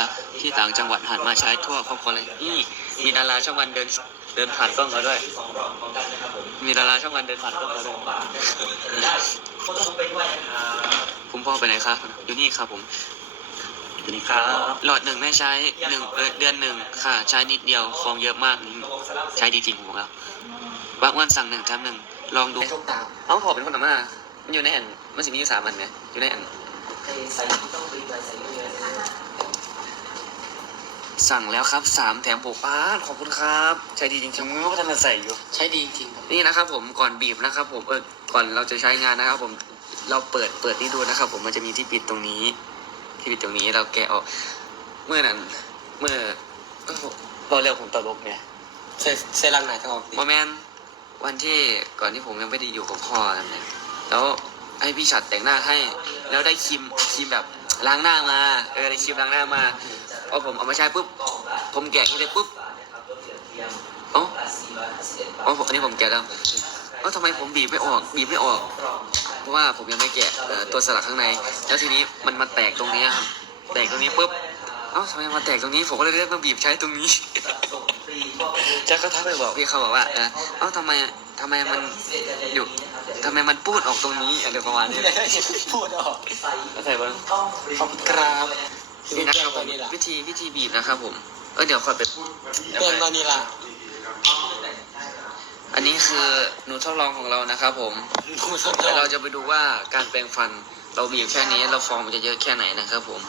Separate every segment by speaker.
Speaker 1: ที่ต่างจังหวัดหันมาใช้ทั่วครอบครัวเลยนี่มีดาราช่องวันเดินผ่านกล้องเราด้วยมีดาราช่องวันเดินผ่านกล้องเราด้วยคุณพ่อไปไหนครับอยู่นี่ครับผมอยู่นี่ครับหลอดหนึ่งแม่ใช้เดือนหนึ่งค่ะใช้นิดเดียวฟองเยอะมากใช้ดีจริงผมแล้วบางวันสั่ง1 แถม 1ลองดูเอาขอเป็นคนธรรมะมันอยู่ในแอนมันสิมีอยู่3 อันไงอยู่ในแอนสั่งแล้วครับ3 แถม6ขอบคุณครับใช้ดีจริงๆก็ท่านใส่อยู่ใช้ดีจริงนี่นะครับผมก่อนบีบนะครับผมก่อนเราจะใช้งานนะครับผมเราเปิดนี่ดูนะครับผมมันจะมีที่ปิดตรงนี้ที่ปิดตรงนี้เราแกะออกเมื่อเราเร็วผมตลกเนี่ยใส่รังไหนทั้งออกโมเมนต์วันที่ก่อนที่ผมยังไม่ได้อยู่กับพ่อเนี่ยแล้วให้พี่ฉัดแต่งหน้าให้แล้วได้ครีมแบบล้างหน้ามาได้ครีมล้างหน้ามาพอผมเอามาใช้ปุ๊บผมแกะที่ได้ปุ๊บอันนี้ผมแกะแล้วทำไมผมบีบไม่ออกเพราะว่าผมยังไม่แกะตัวสลักข้างในแล้วทีนี้มันมาแตกตรงนี้ครับแตกตรงนี้ปุ๊บทำไมมาแตกตรงนี้ผมก็เลยเลือกมาบีบใช้ตรงนี้จะก็ทักไปบอกพี่เขาบอกว่าทำไมมันอยู่ทำไมมันพูดออกตรงนี้อะไรประมาณนี้พูดออกก็ใส่บ้างขอบกราบนี่นะครับผมวิธีบีบนะครับผมเดี๋ยวค่อยไปเรื่องตอนนี้ล่ะอันนี้คือหนูทดลองของเรานะครับผมเราจะไปดูว่าการแปรงฟันเราบีบแค่นี้เราฟองมันจะเยอะแค่ไหนนะครับผม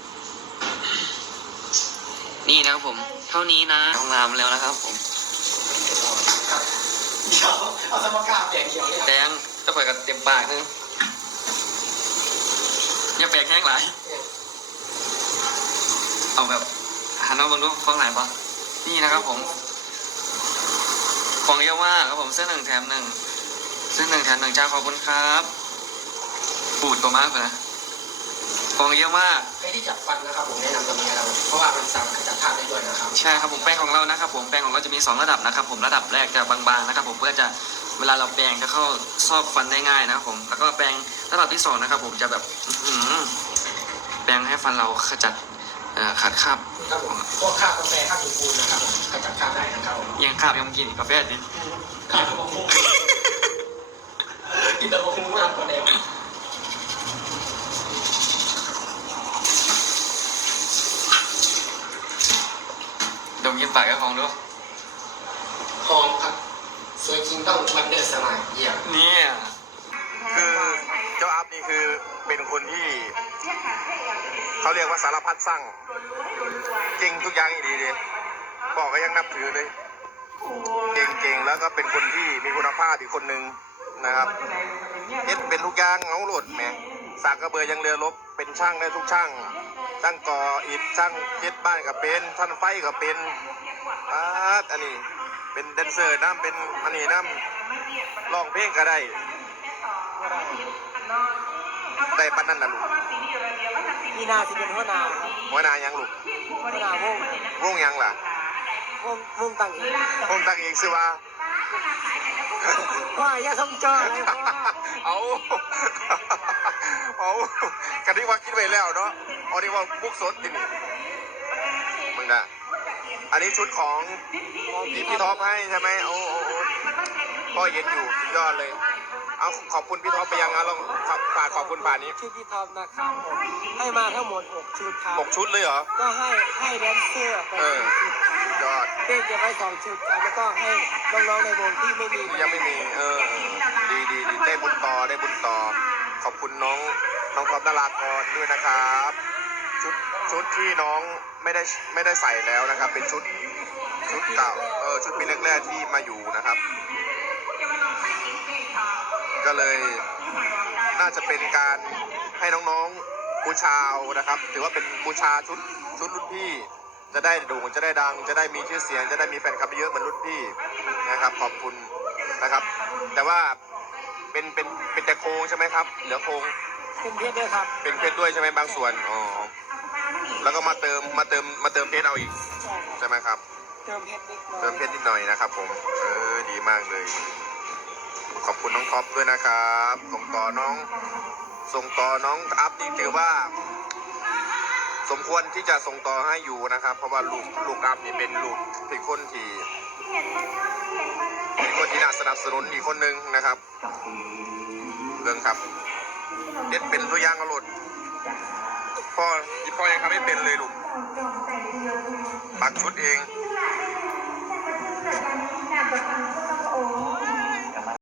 Speaker 1: นี่นะครับผมเท่านี้นะห้องน้ำแล้วนะครับผมเดี๋ยวเอาสมการแปรงเดียวเลยแปรงจะเปิดกับเต็มปากนึงอย่าแปรงแห้งหลายเอาแบบหันมาบนรูปฟองไหนปะนี่นะครับผมฟองเยอะมากครับผมเสื้อ1 แถม 1ซื้อ1 แถม 1จ้าขอบคุณครับปูดตัวมากเลยนะฟองเยอะมากใครที่จับฟันนะครับผมแนะนำตัวนี้นะครับเพราะว่ามันสามารถขจัดคราบได้ด้วยนะครับใช่ครับผมแป้งของเรานะครับผมแป้งของเราจะมี2 ระดับนะครับผมระดับแรกจะบางๆนะครับผมเพื่อจะเวลาเราแปรงจะเข้าซอกฟันได้ง่ายนะครับผมแล้วก็แปรงระดับที่2นะครับผมจะแบบแปรงให้ฟันเราขจัดขาดคราบครับผมพวกคราบกาแฟคราบหินปูนนะครับขจัดคราบได้นะครับยังคราบยังกินกาแฟดิคราบกระบอกมุ้งกินกระบอกมุ้งมากกว่าเดิมดมยินปากก็หอมด้วยหอมครับสวยจริงต้องวันเดอร์สมัยเยี่ยมเนี่ย
Speaker 2: คือเจ้าอัพนี่คือเป็นคนที่เขาเรียกว่าสารพัดสร้างเก่งทุกอย่างดีเลยบอกก็ยังนับถือเลยเก่งแล้วก็เป็นคนที่มีคุณภาพอีกคนหนึ่งนะครับเฮ็ดเป็นทุกอย่างเอาหลดแหมสากกระเบือยังเรือรบเป็นช่างได้ทุกช่างก่ออิฐช่างเฮ็ดบ้านกับเป็นท่านไฟกับเป็นอันนี้เป็นแดนเซอร์น้ำเป็นอันนี้น้ำร้องเพลงก็ได้ปันนั่นนะลูก
Speaker 3: มีนาสิเป็นหัวห
Speaker 2: นายังลูก
Speaker 3: หัวหนาว
Speaker 2: งยังล่ะ
Speaker 3: วงต่างเอง
Speaker 2: ตั้งเองสิว่า
Speaker 3: อย่าทำจออะไร
Speaker 2: เอากันที่ว่าคิดไปแล้วเนาะอันนี้ว่าบุกสดจริงมึงนะอันนี้ชุดของพี่ท็อปให้ใช่ไหมพ่อเย็นอยู่ยอดเลยเอาขอบคุณพี่ท็อปไปยังนะลองฝากขอบคุณป่านนี้
Speaker 3: ชุดพี่ท็อปนะครับให้มาทั้งหมด6 ชุดครับ
Speaker 2: 6 ชุดเลยเหรอ
Speaker 3: ก็ให้แดนเซอร์ไป
Speaker 2: ยอด
Speaker 3: เต้นจะไว้2 ชุดครับแล้วก็ให้น้องๆในวงที่ไม่มี
Speaker 2: ยังไม่มีดีได้บุญต่อขอบคุณน้องท็อปนารากรด้วยนะครับชุดที่น้องไม่ได้ใส่แล้วนะครับเป็นชุดเก่าชุดปีแรกๆที่มาอยู่นะครับก็เลยน่าจะเป็นการให้น้องๆบูชานะครับถือว่าเป็นบูชาชุดรุ่นพี่จะได้โด่งจะได้ดังจะได้มีชื่อเสียงจะได้มีแฟนคลับเยอะเหมือนรุ่นพี่นะครับขอบคุณนะครับแต่ว่าเป็นแต่โครงใช่ไหมครับเหลือโครง
Speaker 3: เป็นเพชรด้วยครับ
Speaker 2: เป็นเพชรด้วยใช่ไหมบางส่วนแล้วก็มาเติมเพชรเอาอีกใช่ไหมครับ
Speaker 3: เติมเพชร
Speaker 2: นิดหน่อยนะครับผมดีมากเลยขอบคุณน้องท็อปด้วยนะครับส่งต่อน้องอัพนี่ถือว่าสมควรที่จะส่งต่อให้อยู่นะครับ เพราะว่าลูกอัพนี่เป็นลูกเป็นคนที่น่าสนับสนุนอีกคนหนึ่งนะครับเรื่องครับเด็ดเป็นตัวอย่างเอารถพ่อยังทำไม่เป็นเลยลูกปักชุดเอง